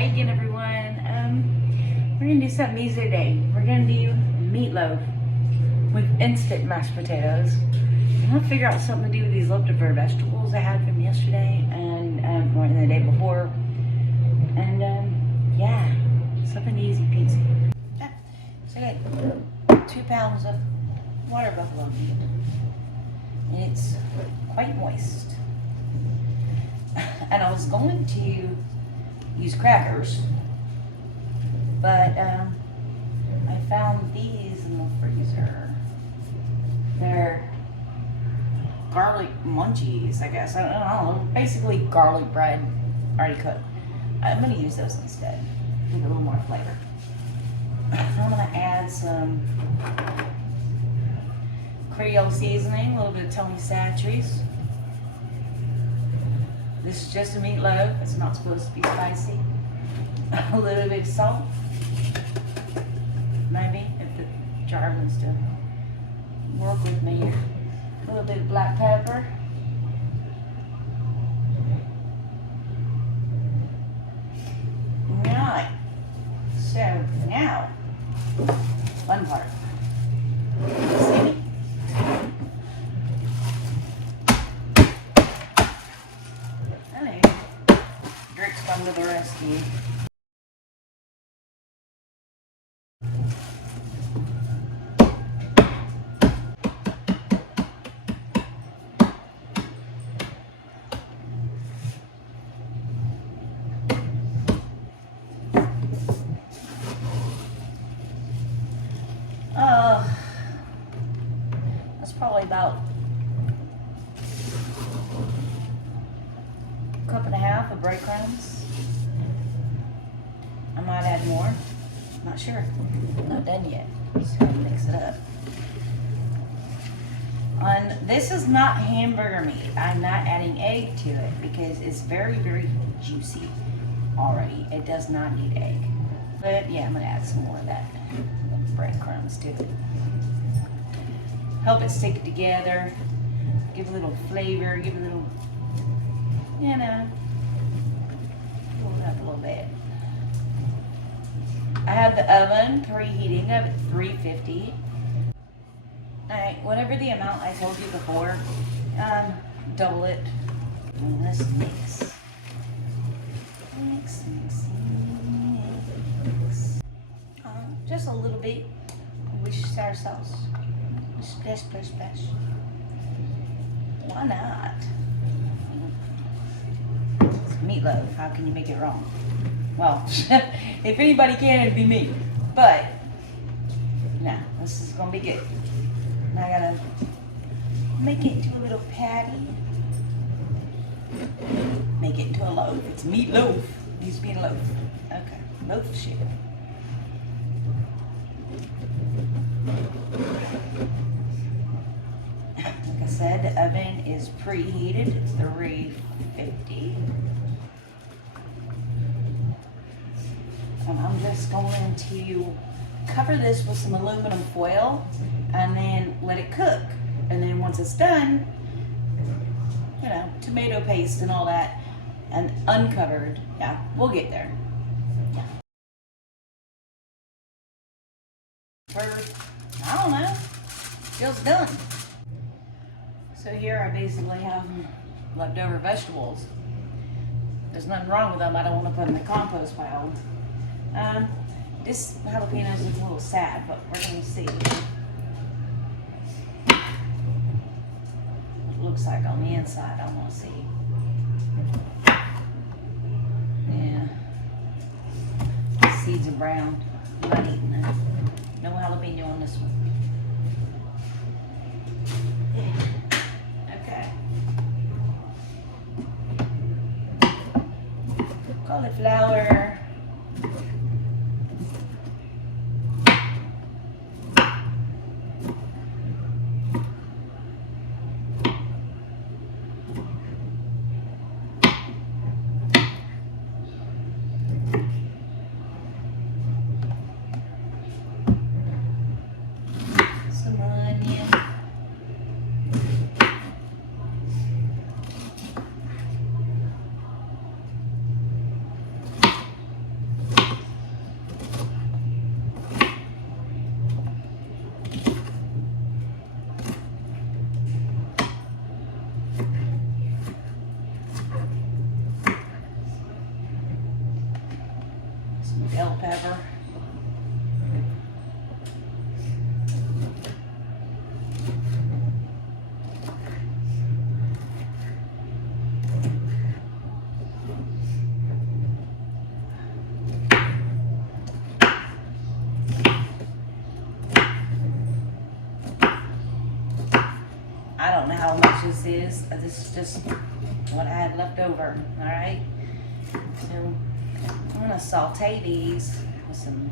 Hi again, everyone. We're gonna do something easy today. We're gonna do meatloaf with instant mashed potatoes. I'm gonna figure out something to do with these leftover vegetables I had from yesterday and or the day before. And yeah, something easy peasy. Yeah. So I got 2 pounds of water buffalo meat, and it's quite moist. And I was going to use crackers, but I found these in the freezer. They're garlic munchies, I guess. I don't know. Basically garlic bread already cooked. I'm going to use those instead. Give it a little more flavor. I'm going to add some Creole seasoning, a little bit of Tony Chachere's. This is just a meatloaf. It's not supposed to be spicy. A little bit of salt. Maybe, if the jar wants to work with me. A little bit of black pepper. Right. So now, fun part. See me? Dricks come to the rescue. That's probably about a cup and a half of breadcrumbs. I might add more. Not sure. Not done yet. Just gotta mix it up. This is not hamburger meat. I'm not adding egg to it because it's very, very juicy already. It does not need egg. But yeah, I'm gonna add some more of that breadcrumbs to it. Help it stick together. Give a little flavor. Give a little, you know, pull it up a little bit. I have the oven preheating at 350. Alright, whatever the amount I told you before, double it. And let's mix. Mix. Just a little bit of Worcestershire sauce. Splash. Why not? It's meatloaf. How can you make it wrong? Well, if anybody can, it'd be me. But, no, this is gonna be good. Now I gotta make it into a little patty. Make it into a loaf. It's meatloaf. It needs to be a loaf. Okay, loaf shape. Like I said, the oven is preheated. It's 350. And I'm just going to cover this with some aluminum foil and then let it cook. And then once it's done, you know, tomato paste and all that, and uncovered, yeah, we'll get there. Yeah. I don't know, feels done. So here I basically have leftover vegetables. There's nothing wrong with them. I don't want to put them in the compost pile. This jalapenos is a little sad, but we're going to see what it looks like on the inside. I want to see. Yeah. The seeds are brown. I'm not eating that. No jalapeno on this one. Okay. Cauliflower. bell pepper. I don't know how much this is. This is just what I had left over. All right. So I'm gonna saute these with some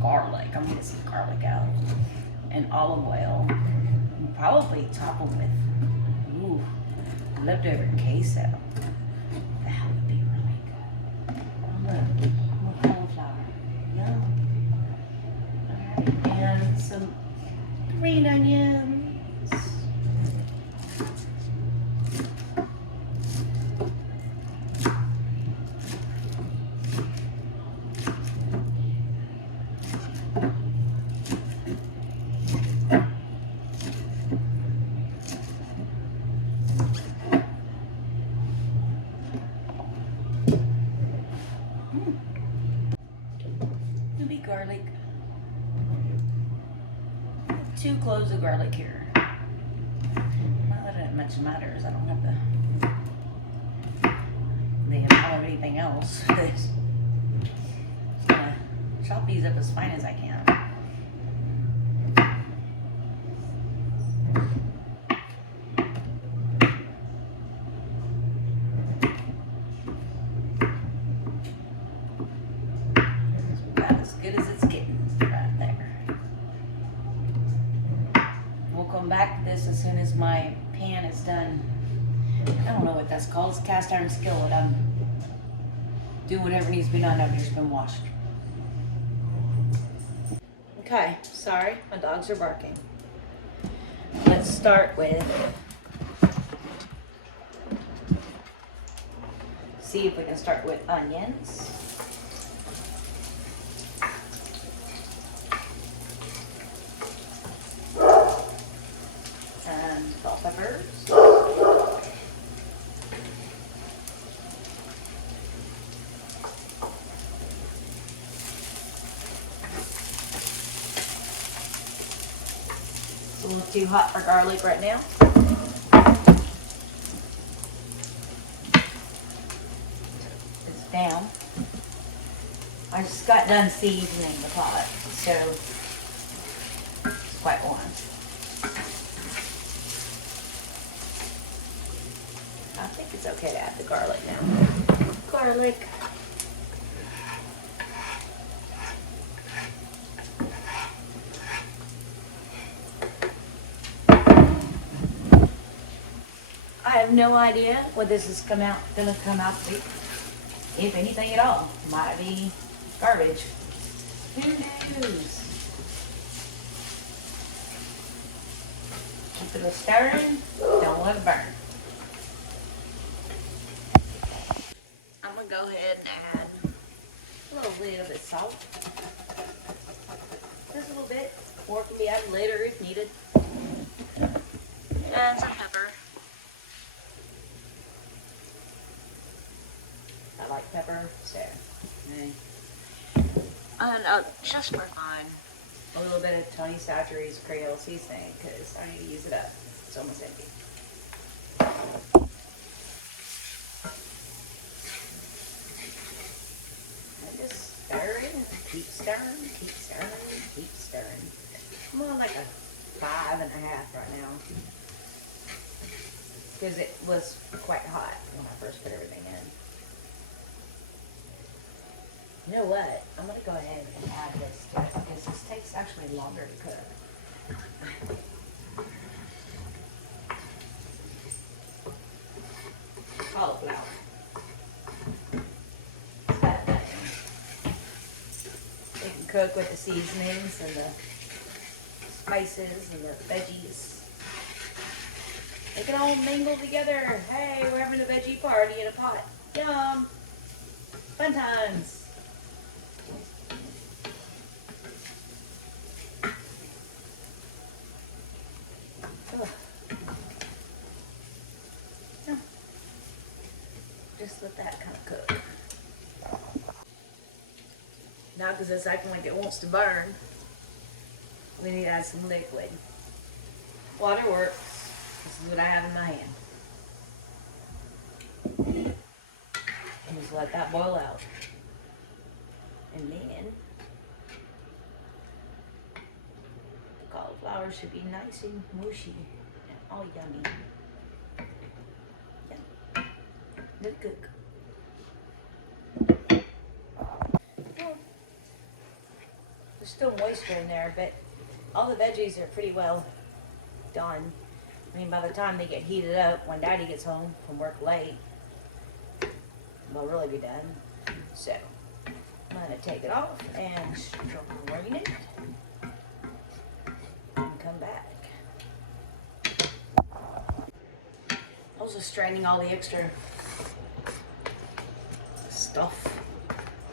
garlic. I'm gonna get some garlic out and olive oil. And probably top them with leftover queso. That would be really good. More cauliflower. Yum. All right, and some green onions. Garlic. 2 cloves of garlic here. Not that it much matters. I don't have the amount of anything else. Just gonna chop these up as fine as I can. Back to this as soon as my pan is done. I don't know what that's called. It's a cast iron skillet. I'm doing whatever needs to be done after it's been washed. Okay, sorry, my dogs are barking. Let's start with, see if we can start with onions. Bell peppers. It's a little too hot for garlic right now. It's down. I just got done seasoning the pot, so it's quite warm. I think it's okay to add the garlic now. Garlic. I have no idea what this is gonna come out to be. If anything at all. Might be garbage. Who knows? Keep it stirring. Don't let it burn. I'm gonna go ahead and add a little bit of salt. Just a little bit. More can be added later if needed. And some pepper. I like pepper, so. And just for fun, a little bit of Tony Chachere's Creole seasoning because I need to use it up. It's almost empty. Keep stirring, keep stirring, keep stirring. I'm on like a 5.5 right now. Because it was quite hot when I first put everything in. You know what? I'm going to go ahead and add this to it because this takes actually longer to cook. Cauliflower. Cook with the seasonings and the spices and the veggies. They can all mingle together. Hey, we're having a veggie party in a pot. Yum! Fun times. Ugh. No. Just let that kind of cook. Now, because it's acting like it wants to burn, we need to add some liquid. Water works. This is what I have in my hand. And just let that boil out. And then the cauliflower should be nice and mushy and all yummy. Yum. Let it cook. There's still moisture in there, but all the veggies are pretty well done. I mean, by the time they get heated up, when Daddy gets home from work late, they'll really be done. So, I'm going to take it off and strain it and come back. I was just straining all the extra stuff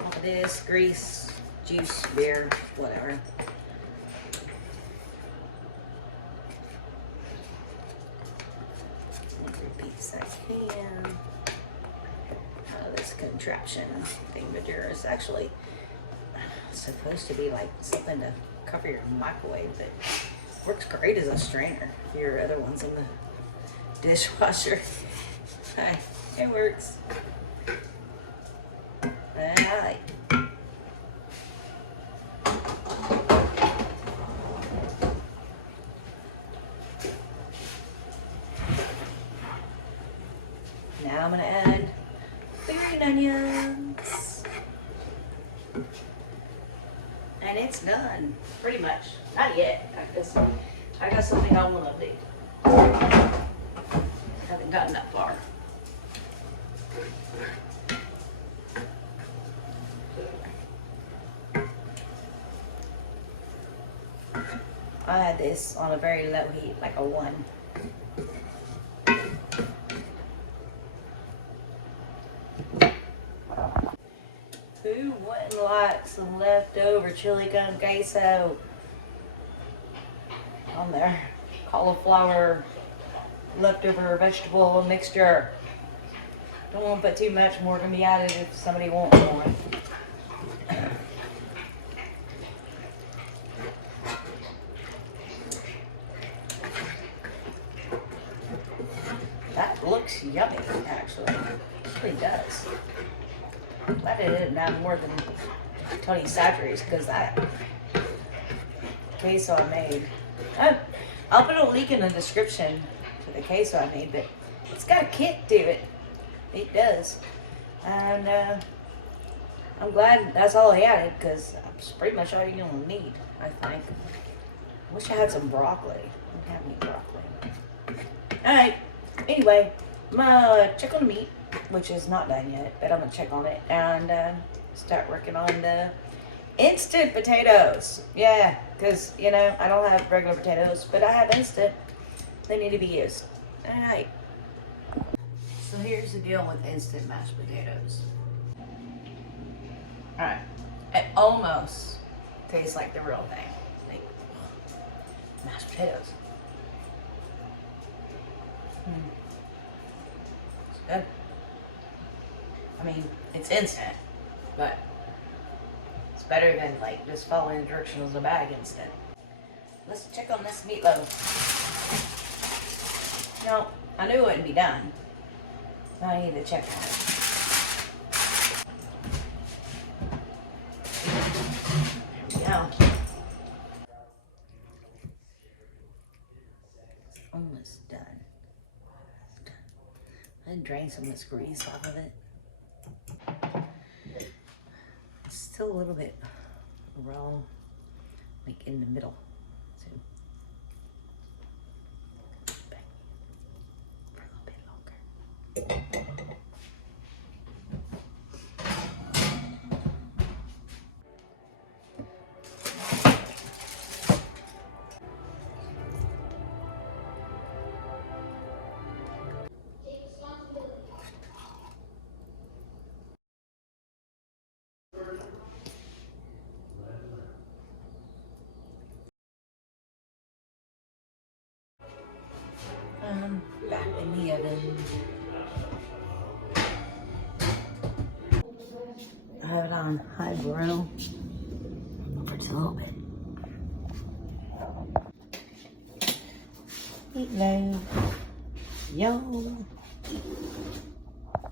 off of this, grease, juice, beer, whatever. Every piece I can out of this contraption thingamager. Is actually supposed to be like something to cover your microwave, but works great as a strainer. Your other one's in the dishwasher. It works. Alright. Now I'm going to add the green onions. And it's done. Pretty much. Not yet. I got something I want to do. Haven't gotten that far. I had this on a very low heat, like a 1. Who wouldn't like some leftover chili con queso on their cauliflower leftover vegetable mixture? Don't want to put too much more, can be added if somebody wants more. That looks yummy, actually. It really does. I'm glad I didn't have more than Tony Satchery's, because that queso I made. I'll put a link in the description to the queso I made, but it's got a kick to it. It does. And I'm glad that's all I added, because that's pretty much all you're going to need, I think. I wish I had some broccoli. I don't have any broccoli. Alright. Anyway, I'm going to check on the meat, which is not done yet, but I'm going to check on it and start working on the instant potatoes. Yeah, because, you know, I don't have regular potatoes, but I have instant. They need to be used. Alright. So here's the deal with instant mashed potatoes. Alright. It almost tastes like the real thing. Like mashed potatoes. It's good. I mean, it's instant, but it's better than like just following the directions of the bag instant. Let's check on this meatloaf. No, I knew it wouldn't be done. Now I need to check on it. There we go. It's almost done. I drained some of this grease off of it. It's still a little bit raw, like in the middle. So, back for a little bit longer. Back in the oven. I have it on high broil. a little bit. Meatloaf. Yo.